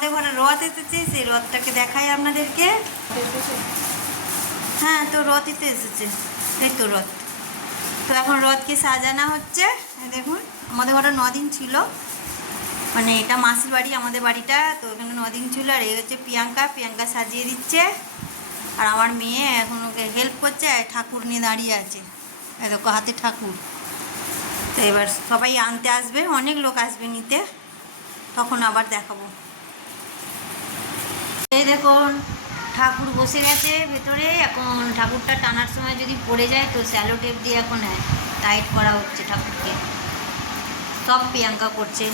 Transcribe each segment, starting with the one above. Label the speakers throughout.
Speaker 1: আমাদের ঘরে রথ এসেছে, সেই রথটাকে দেখাই আপনাদেরকে। হ্যাঁ তো রথ এতে এসেছে। এই তো রথ। তো এখন রথকে সাজানো হচ্ছে। দেখুন, আমাদের ঘরে দিন ছিল। মানে এটা মাসির বাড়ি, আমাদের বাড়িটা, তো এখানে নদিন ছিল। আর এই হচ্ছে প্রিয়াঙ্কা প্রিয়াঙ্কা সাজিয়ে দিচ্ছে। আর আমার মেয়ে এখন ওকে হেল্প করছে ঠাকুর নিয়ে দাঁড়িয়ে আছে। দেখো, হাতে ঠাকুর। তো এবার সবাই আনতে আসবে, অনেক লোক আসবে নিতে। তখন আবার দেখাবো। এই দেখুন, ঠাকুর বসে গেছে ভেতরে। এখন ঠাকুরটা টানার সময় যদি পড়ে যায়, তো স্যালো টেপ দিয়ে এখন টাইট করা হচ্ছে ঠাকুরকে। সব প্রিয়াঙ্কা করছে।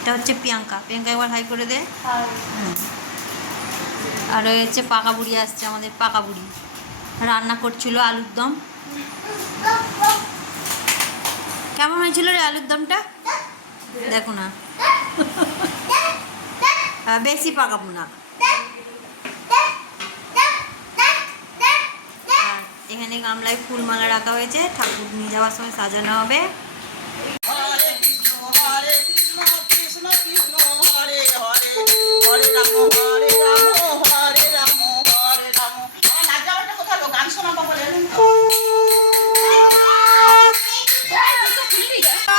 Speaker 1: এটা হচ্ছে প্রিয়াঙ্কা। প্রিয়াঙ্কা, একবার হাই করে দে। আর হচ্ছে পাকা বুড়ি আসছে আমাদের, পাকা বুড়ি। রান্না করছিল আলুর দম। কেমন হয়েছিল রে আলুর দমটা? দেখো না। বেশি পাকাবো না। এখানে গামলায় ফুল মালা রাখা হয়েছে ঠাকুর নিয়ে যাওয়ার সময় সাজানো হবে।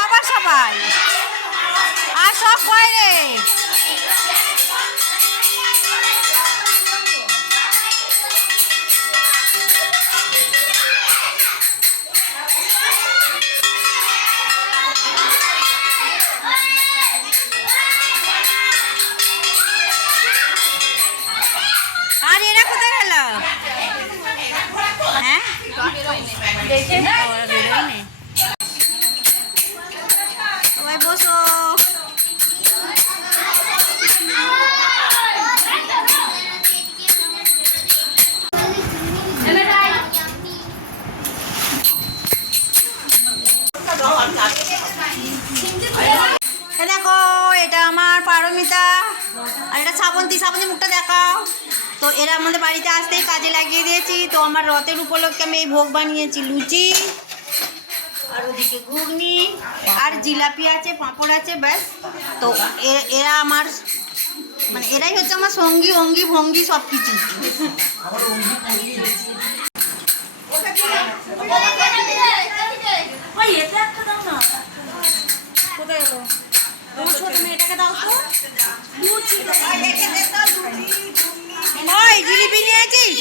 Speaker 1: আবার সবাই আর সব বাইরে Yeah. দেখো, এটা আমার পারমিতা। আর এটা শ্রাবন্তী। শ্রাবন্তী, মুখটা দেখাও। তো এরা আমাদের বাড়িতে আসতেই কাজে লাগিয়ে দিয়েছি। তো আমার রথের উপলক্ষে আমি এই ভোগ বানিয়েছি। লুচি, আর ওদিকে ঘুগনি, আর জিলাপি আছে, পাঁপড় আছে, ব্যাস। তো এরা আমার মানে এরাই হচ্ছে আমার সঙ্গী, অঙ্গী, ভঙ্গি সব কিছু ওই জিলিপি নিয়েছিস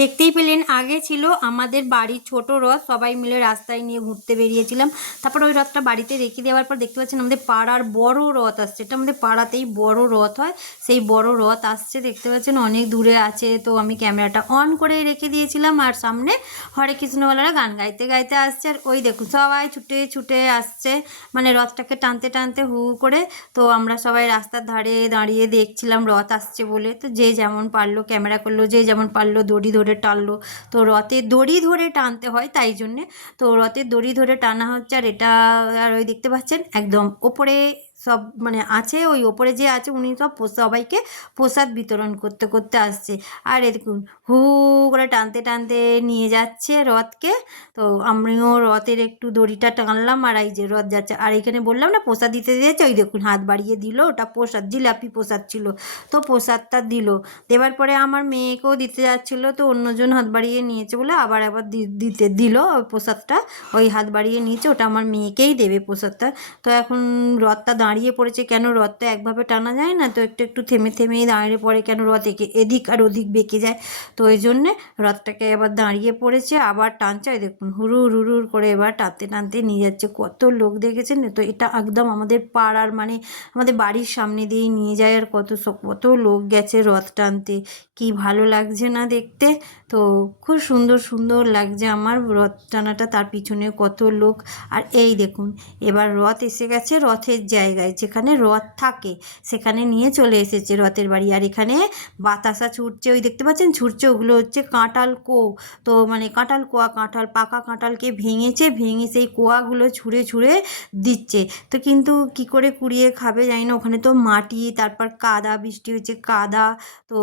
Speaker 1: দেখতেই পেলেন, আগে ছিল আমাদের বাড়ির ছোট রথ, সবাই মিলে রাস্তায় নিয়ে ঘুরতে বেরিয়েছিলাম। তারপর ওই রথটা বাড়িতে রেখে দেওয়ার পর দেখতে পাচ্ছেন আমাদের পাড়ার বড় রথ আসছে। এটা আমাদের পাড়াতেই বড় রথ হয়, সেই বড় রথ আসছে, দেখতে পাচ্ছেন অনেক দূরে আছে। তো আমি ক্যামেরাটা অন করে রেখে দিয়েছিলাম আর সামনে হরে কৃষ্ণওয়ালারা গান গাইতে গাইতে আসছে। আর ওই দেখুন, সবাই ছুটে ছুটে আসছে মানে রথটাকে টানতে টানতে হু করে। তো আমরা সবাই রাস্তার ধারে দাঁড়িয়ে দেখছিলাম রথ আসছে বলে। তো যে যেমন পারল, ক্যামেরা করল, যে যেমন পারল দড়ি ধরে টানলো। তো রথে দড়ি ধরে টানতে হয় তাই জন্যে। তো রথের দড়ি ধরে টানা হচ্ছে আর এটা আর ওই দেখতে পাচ্ছেন একদম ওপরে সব মানে আছে, ওই ওপরে যে আছে উনি সব সবাইকে প্রসাদ বিতরণ করতে করতে আসছে। আর এ দেখুন, হু করে টানতে টানতে নিয়ে যাচ্ছে রথকে। তো আমিও রথের একটু দড়িটা টানলাম আর এই যে রথ যাচ্ছে। আর এখানে বললাম না, প্রসাদ দিতে দিয়েছে, ওই দেখুন হাত বাড়িয়ে দিল, ওটা প্রসাদ, জিলাপি প্রসাদ ছিল। তো প্রসাদটা দিল। দেওয়ার পরে আমার মেয়েকেও দিতে যাচ্ছিল, তো অন্যজন হাত বাড়িয়ে নিয়েছে বলে আবার আবার দিতে দিল প্রসাদটা। ওই হাত বাড়িয়ে নিয়েছে, ওটা আমার মেয়েকেই দেবে প্রসাদটা। তো এখন রথটা দাঁড়িয়ে পড়েছে, কেন রথটা একভাবে টানা যায় না? তো একটু একটু থেমে, থেমেই দাঁড়িয়ে পড়ে কেন রথ? একে এদিক আর ওদিক বেঁকে যায়। তো ওই জন্যে রথটাকে এবার দাঁড়িয়ে পড়েছে, আবার টানছে। দেখুন, হুরু হুরুর করে এবার টানতে টানতে নিয়ে যাচ্ছে। কত লোক দেখেছেন? তো এটা একদম আমাদের পাড়ার মানে আমাদের বাড়ির সামনে দিয়েই নিয়ে যায় আর কত কত লোক গেছে রথ টানতে। কি ভালো লাগছে না দেখতে? তো খুব সুন্দর সুন্দর লাগছে আমার রথ টানাটা, তার পিছনে কত লোক। আর এই দেখুন, এবার রথ এসে গেছে, রথের জায়গায় যেখানে রথ থাকে, সেখানে নিয়ে চলে এসেছে রথের বাড়ি। আর এখানে বাতাসা ছুটছে, ওই দেখতে পাচ্ছেন? ছুটছে, ওগুলো হচ্ছে কাঁটাল কো তো মানে কাঁটাল কোয়া কাঁঠাল, পাকা কাঁঠালকে ভেঙেছে, ভেঙে সেই কোয়াগুলো ছুঁড়ে ছুঁড়ে দিচ্ছে। তো কিন্তু কি করে কুড়িয়ে খাবে জানি না, ওখানে তো মাটি, তারপর কাদা, বৃষ্টি হচ্ছে কাদা। তো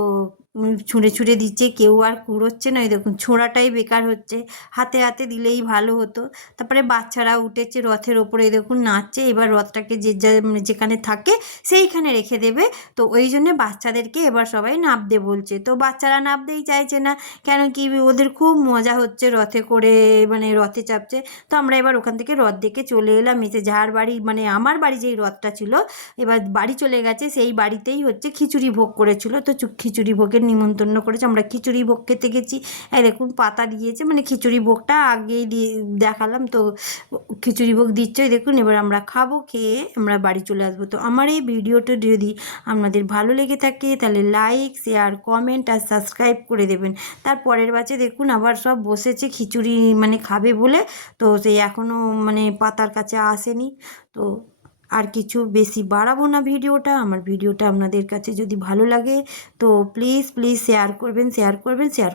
Speaker 1: ছুঁড়ে ছুঁড়ে দিচ্ছে, কেউ আর কুড়োচ্ছে না। ওই দেখুন, ছোঁড়াটাই বেকার হচ্ছে। হাতে হাতে দিলেই ভালো হতো। তারপরে বাচ্চারা উঠেছে রথের ওপরে দেখুন, নাচছে। এবার রথটাকে যে যা- মানে যেখানে থাকে সেইখানে রেখে দেবে। তো ওই জন্যে বাচ্চাদেরকে এবার সবাই নামতে বলছে। তো বাচ্চারা নামতেই চাইছে না। কেন কি ওদের খুব মজা হচ্ছে রথে করে মানে রথে চাপছে। তো আমরা এবার ওখান থেকে রথ দেখে চলে এলাম। এসে যার বাড়ি মানে আমার বাড়ি যেই রথটা ছিল, এবার বাড়ি চলে গেছে, সেই বাড়িতেই হচ্ছে খিচুড়ি ভোগ করেছিল। তো খিচুড়ি ভোগের নিমন্ত্রণ করেছে। আমরা খিচুড়ি ভোগ খেতে গেছি। দেখুন, পাতা দিয়েছে মানে খিচুড়ি ভোগটা আগেই দিয়ে দেখালাম। তো খিচুড়ি ভোগ দিচ্ছে দেখুন, এবার আমরা খাব, খেয়ে আমরা বাড়ি চলে আসব। তো আমার এই ভিডিওটা যদি আপনাদের ভালো লেগে থাকে, তাহলে লাইক, শেয়ার, কমেন্ট আর সাবস্ক্রাইব করে দেবেন। তার পরের বাচ্চা দেখুন, আবার সব বসেছে, খিচুড়ি মানে খাবে বলে। তো সেই এখনও মানে পাতার কাছে আসেনি। তো আর কিছু বেশি বাড়াবো না ভিডিওটা, আমার ভিডিওটা আপনাদের কাছে যদি ভালো লাগে, তো প্লিজ প্লিজ শেয়ার করবেন শেয়ার করবেন শেয়ার